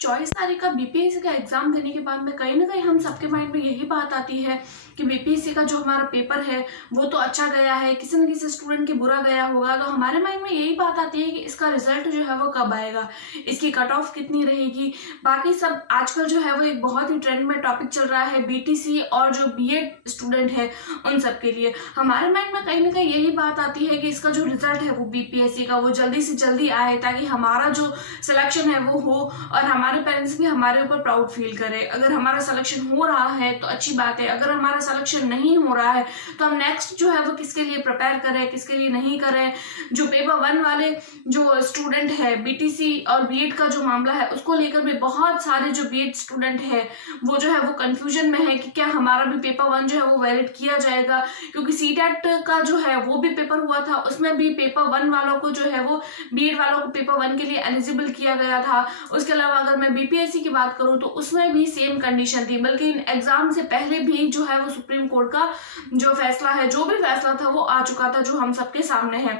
24 तारीख का बीपीएससी का एग्जाम देने के बाद में कहीं ना कहीं हम सबके माइंड में यही बात आती है कि बीपीएससी का जो हमारा पेपर है वो तो अच्छा गया है, किसी न किसी स्टूडेंट के बुरा गया होगा। तो हमारे माइंड में यही बात आती है कि इसका रिजल्ट जो है वो कब आएगा, इसकी कट ऑफ कितनी रहेगी, बाकी सब। आजकल जो है वो एक बहुत ही ट्रेंड में टॉपिक चल रहा है बीटीसी और जो बीएड स्टूडेंट है उन सब के लिए। हमारे माइंड में कहीं ना कहीं यही बात आती है कि इसका जो रिजल्ट है वो बीपीएससी का वो जल्दी से जल्दी आए, ताकि हमारा जो सिलेक्शन है वो हो और हमारे पेरेंट्स भी हमारे ऊपर प्राउड फील करे। अगर हमारा सिलेक्शन हो रहा है तो अच्छी बात है, अगर हमारा सिलेक्शन नहीं हो रहा है तो हम नेक्स्ट जो है वो किसके लिए प्रिपेयर करें, किसके लिए नहीं करें। जो पेपर 1 वाले जो स्टूडेंट है बीटीसी और बीएड का जो मामला है उसको लेकर भी बहुत सारे जो बीएड स्टूडेंट है वो जो है वो कंफ्यूजन में है कि क्या हमारा भी पेपर 1 जो है वो वैलिड किया जाएगा, क्योंकि सीटेट का जो है वो भी पेपर हुआ था, उसमें भी पेपर 1 वालों को जो है वो बीएड वालों को पेपर 1 के लिए एलिजिबल किया गया था। उसके अलावा अगर मैं बीपीएससी की बात करूं तो उसमें भी सेम कंडीशन थी, बल्कि एग्जाम से पहले भी जो है वो सुप्रीम कोर्ट का जो फैसला है, जो भी फैसला था वो आ चुका था, जो हम सबके सामने है।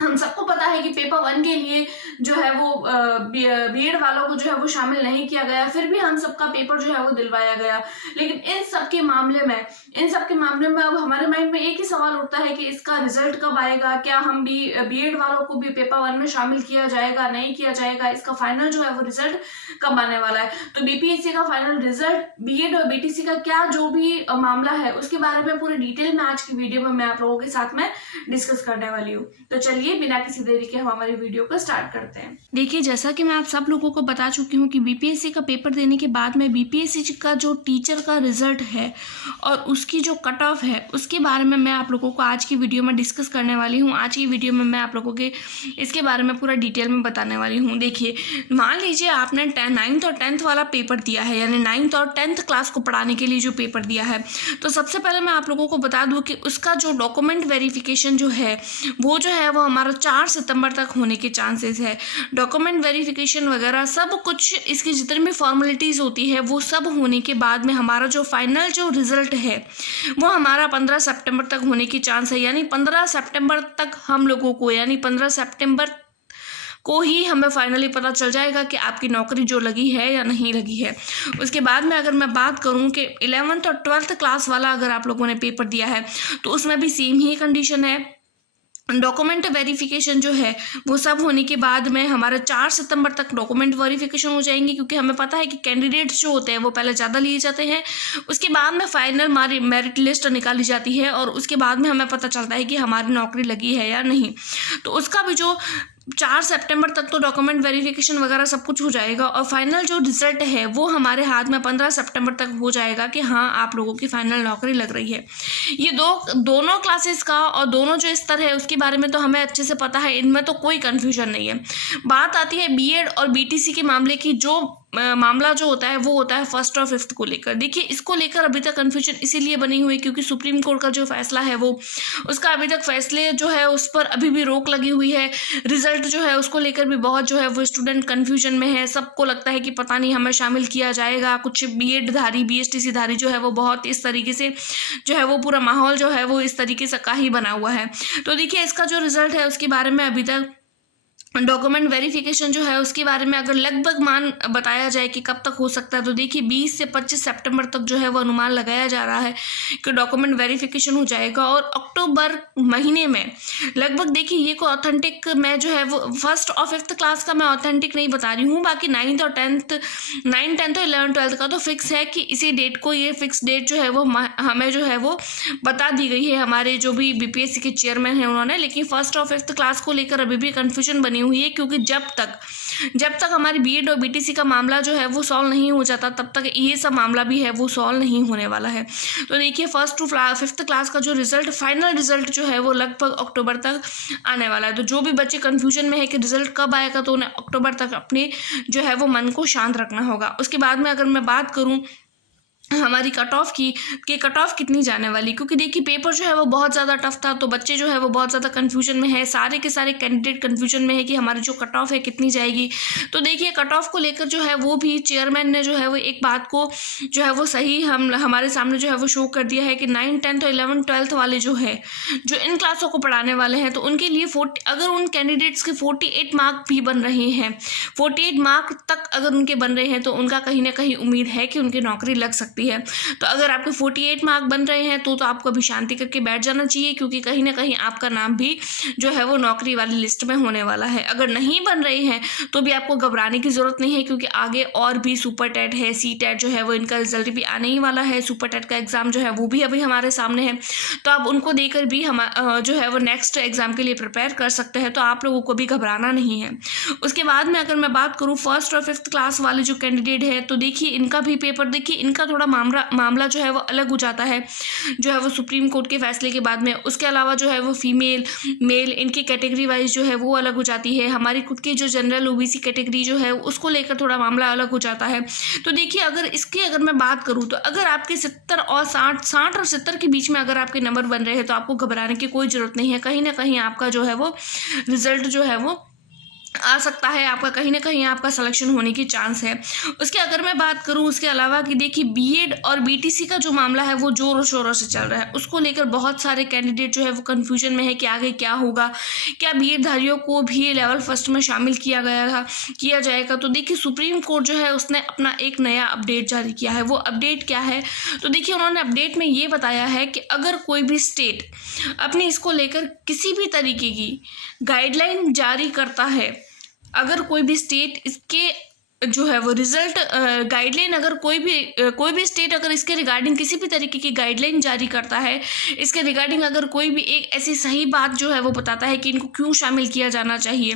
हम सबको पता है कि पेपर 1 के लिए जो है वो बीएड वालों को जो है वो शामिल नहीं किया गया, फिर भी हम सबका पेपर जो है वो दिलवाया गया। लेकिन इन सब के मामले में अब हमारे माइंड में एक ही सवाल उठता है कि इसका रिजल्ट कब आएगा, क्या हम भी बीएड वालों को भी पेपर 1 में शामिल किया जाएगा, नहीं किया जाएगा, इसका फाइनल जो है वो रिजल्ट कब आने वाला है। तो बीपीएससी का फाइनल रिजल्ट, बीएड और बीटीसी का क्या जो भी मामला है उसके बारे में पूरे डिटेल में आज की वीडियो में मैं आप लोगों के साथ में डिस्कस करने वाली हूँ। तो चलिए बिना किसी देरी के हम हमारी वीडियो को स्टार्ट करते हैं। देखिए, जैसा कि मैं आप सब लोगों को बता चुकी हूँ कि बीपीएससी का पेपर देने के बाद में बीपीएससी का जो टीचर का रिजल्ट है और उसकी जो कट ऑफ है उसके बारे में मैं आप लोगों को आज की वीडियो में डिस्कस करने वाली हूँ। आज की वीडियो में मैं आप लोगों के इसके बारे में पूरा डिटेल में बताने वाली हूँ। देखिए, मान लीजिए आपने 9th और 10th वाला पेपर दिया है, यानी 9th और 10th क्लास को पढ़ाने के लिए जो पेपर दिया है, तो सबसे पहले मैं आप लोगों को बता दूँ कि उसका जो डॉक्यूमेंट वेरिफिकेशन जो है वो जो है वो हमारा 4 सितंबर तक होने के चांसेस है। डॉक्यूमेंट वेरिफिकेशन वगैरह सब कुछ, इसकी जितनी भी फॉर्मेलिटीज़ होती है वो सब होने के बाद में हमारा जो फाइनल जो रिजल्ट है वो हमारा 15 सितंबर तक होने की चांस है। यानी 15 सितंबर तक हम लोगों को, यानी 15 सितंबर को ही हमें फाइनली पता चल जाएगा कि आपकी नौकरी जो लगी है या नहीं लगी है। उसके बाद में अगर मैं बात करूं कि 11th और 12th क्लास वाला अगर आप लोगों ने पेपर दिया है तो उसमें भी सेम ही कंडीशन है। डॉक्यूमेंट वेरिफिकेशन जो है वो सब होने के बाद में हमारे 4 सितंबर तक डॉक्यूमेंट वेरिफिकेशन हो जाएंगे, क्योंकि हमें पता है कि कैंडिडेट्स जो होते हैं वो पहले ज़्यादा लिए जाते हैं। उसके बाद में फाइनल मेरिट लिस्ट निकाली जाती है और उसके बाद में हमें पता चलता है कि हमारी नौकरी लगी है या नहीं। तो उसका भी जो 4 सितंबर तक तो डॉक्यूमेंट वेरिफिकेशन वगैरह सब कुछ हो जाएगा और फाइनल जो रिजल्ट है वो हमारे हाथ में 15 सितंबर तक हो जाएगा कि हाँ, आप लोगों की फाइनल नौकरी लग रही है। ये दोनों क्लासेस का और दोनों जो स्तर है उसके बारे में तो हमें अच्छे से पता है, इनमें तो कोई कन्फ्यूजन नहीं है। बात आती है बीएड और बीटीसी के मामले की, जो मामला जो होता है वो होता है 1st और 5th को लेकर। देखिए, इसको लेकर अभी तक कन्फ्यूजन इसीलिए बनी हुई क्योंकि सुप्रीम कोर्ट का जो फैसला है वो, उसका अभी तक फैसले जो है उस पर अभी भी रोक लगी हुई है। रिजल्ट जो है उसको लेकर भी बहुत जो है वो स्टूडेंट कन्फ्यूजन में है। सबको लगता है कि पता नहीं हमें शामिल किया जाएगा। कुछ बीएड धारी, बीएसटीसी धारी जो है वो बहुत इस तरीके से जो है वो पूरा माहौल जो है वो इस तरीके से का ही बना हुआ है। तो देखिए, इसका जो रिजल्ट है उसके बारे में अभी तक डॉक्यूमेंट वेरिफिकेशन जो है उसके बारे में अगर लगभग मान बताया जाए कि कब तक हो सकता है, तो देखिए 20 से 25 सितंबर तक जो है वो अनुमान लगाया जा रहा है कि डॉक्यूमेंट वेरिफिकेशन हो जाएगा। और अक्टूबर महीने में लगभग, देखिए ये को ऑथेंटिक मैं जो है वो 1st और 5th क्लास का मैं ऑथेंटिक नहीं बता रही हूँ, बाकी 9th और 10th, 9th 10th और 11th 12th का तो फिक्स है कि इसी डेट को, ये फिक्स डेट जो है वो हमें जो है वो बता दी गई है हमारे जो भी बीपीएससी के चेयरमैन हैं उन्होंने। लेकिन 1st और 5th क्लास को लेकर अभी भी कन्फ्यूजन बनी हुई है, क्योंकि जब तक हमारी बीएड और बीटीसी का मामला जो है वो सॉल्व नहीं हो जाता तब तक ये सब मामला भी है वो सॉल्व नहीं होने वाला है। तो देखिए, 1st to 5th क्लास का जो रिजल्ट, फाइनल रिजल्ट जो है वो लगभग अक्टूबर तक आने वाला है। तो जो भी बच्चे कंफ्यूजन में है कि रिजल्ट कब आएगा, तो उन्हें अक्टूबर तक अपने जो है वो मन को शांत रखना होगा। उसके बाद में अगर मैं बात करूँ हमारी कट ऑफ की कि कट ऑफ कितनी जाने वाली, क्योंकि देखिए पेपर जो है वो बहुत ज़्यादा टफ था, तो बच्चे जो है वो बहुत ज़्यादा कन्फ्यूजन में है, सारे के सारे कैंडिडेट कन्फ्यूजन में है कि हमारी जो कट ऑफ है कितनी जाएगी। तो देखिए कट ऑफ को लेकर जो है वो भी चेयरमैन ने जो है वो एक बात को जो है वो सही हमारे सामने जो है वो शो कर दिया है कि 9, 10th और 11, 12th वाले जो है जो इन क्लासों को पढ़ाने वाले हैं, तो उनके लिए अगर उन कैंडिडेट्स के 48 मार्क भी बन रहे हैं, 48 मार्क तक अगर उनके बन रहे हैं, तो उनका कहीं ना कहीं उम्मीद है कि उनकी नौकरी लग सकती है। तो अगर आपके 48 मार्क बन रहे हैं तो आपको अभी शांति करके बैठ जाना चाहिए, क्योंकि कहीं ना कहीं आपका नाम भी जो है वो नौकरी वाली लिस्ट में होने वाला है। अगर नहीं बन रहे हैं तो भी आपको घबराने की ज़रूरत नहीं है, क्योंकि आगे और भी सुपर टेट है, सी टेट जो है वो इनका रिजल्ट भी आने ही वाला है, सुपर टेट का एग्ज़ाम जो है वो भी अभी हमारे सामने है। तो आप उनको देकर भी हम जो है वो नेक्स्ट एग्ज़ाम के लिए प्रिपेयर कर सकते हैं, तो आप लोगों को भी घबराना नहीं है। उसके बाद में अगर मैं बात करूँ 1st और 5th क्लास वाले जो कैंडिडेट है, तो देखिए इनका भी पेपर, देखिए इनका थोड़ा मामला जो है वो अलग हो जाता है, जो है वो सुप्रीम कोर्ट के फैसले के बाद में। उसके अलावा जो है वो फीमेल मेल इनकी कैटेगरी वाइज जो है वो अलग हो जाती है। हमारी खुद की जो जनरल ओबीसी कैटेगरी जो है उसको लेकर थोड़ा मामला अलग हो जाता है। तो देखिए अगर मैं बात करूँ तो अगर आपके 70 और 60 और 70 के बीच में अगर आपके नंबर बन रहे हैं तो आपको घबराने की कोई ज़रूरत नहीं है। कहीं ना कहीं आपका जो है वो रिजल्ट जो है वो आ सकता है, आपका कहीं ना कहीं आपका सिलेक्शन होने की चांस है। उसके अगर मैं बात करूं उसके अलावा कि देखिए बीएड और बीटीसी का जो मामला है वो जोरों शोरों से चल रहा है, उसको लेकर बहुत सारे कैंडिडेट जो है वो कन्फ्यूजन में है कि आगे क्या होगा, क्या बीएड धारियों को भी लेवल 1 में शामिल किया जाएगा। तो देखिए सुप्रीम कोर्ट जो है उसने अपना एक नया अपडेट जारी किया है। वो अपडेट क्या है, तो देखिए उन्होंने अपडेट में ये बताया है कि अगर कोई भी स्टेट अपने इसको लेकर किसी भी तरीके की गाइडलाइन जारी करता है, अगर कोई भी स्टेट इसके जो है वो रिजल्ट गाइडलाइन, अगर कोई भी स्टेट अगर इसके रिगार्डिंग किसी भी तरीके की गाइडलाइन जारी करता है, इसके रिगार्डिंग अगर कोई भी एक ऐसी सही बात जो है वो बताता है कि इनको क्यों शामिल किया जाना चाहिए,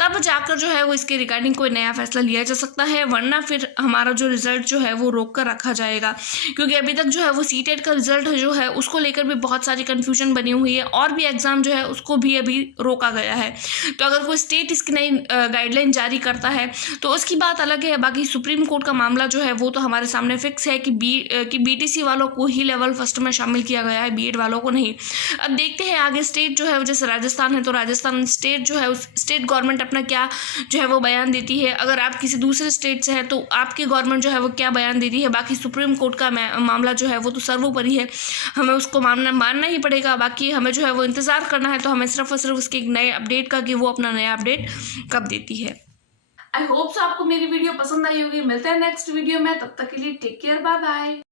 तब जाकर जो है वो इसके रिगार्डिंग कोई नया फैसला लिया जा सकता है, वरना फिर हमारा जो रिजल्ट जो है वो रोक कर रखा जाएगा। क्योंकि अभी तक जो है वो सीटेट का रिजल्ट जो है उसको लेकर भी बहुत सारी कन्फ्यूजन बनी हुई है, और भी एग्जाम जो है उसको भी अभी रोका गया है। तो अगर कोई स्टेट इसकी नई गाइडलाइन जारी करता है तो उसकी बात अलग है। बाकी सुप्रीम कोर्ट का मामला जो है वो तो हमारे सामने फिक्स है कि बीटीसी वालों को ही लेवल 1 में शामिल किया गया है, बीएड वालों को नहीं। अब देखते हैं आगे स्टेट जो है, जैसे राजस्थान है तो राजस्थान स्टेट जो है उस स्टेट गवर्नमेंट अपना क्या जो है वो बयान देती है, अगर आप किसी दूसरे स्टेट से है तो आपकी गवर्नमेंट जो है वो क्या बयान देती है। बाकी सुप्रीम कोर्ट का मामला जो है वो तो सर्वोपरि है, हमें उसको मानना ही पड़ेगा। बाकी हमें जो है वो इंतज़ार करना है, तो हमें सिर्फ और सिर्फ उसके एक नए अपडेट का कि वो अपना नया अपडेट कब देती है। आई होप सो आपको मेरी वीडियो पसंद आई होगी। मिलते हैं नेक्स्ट वीडियो में, तब तक के लिए टेक केयर, बाय बाय।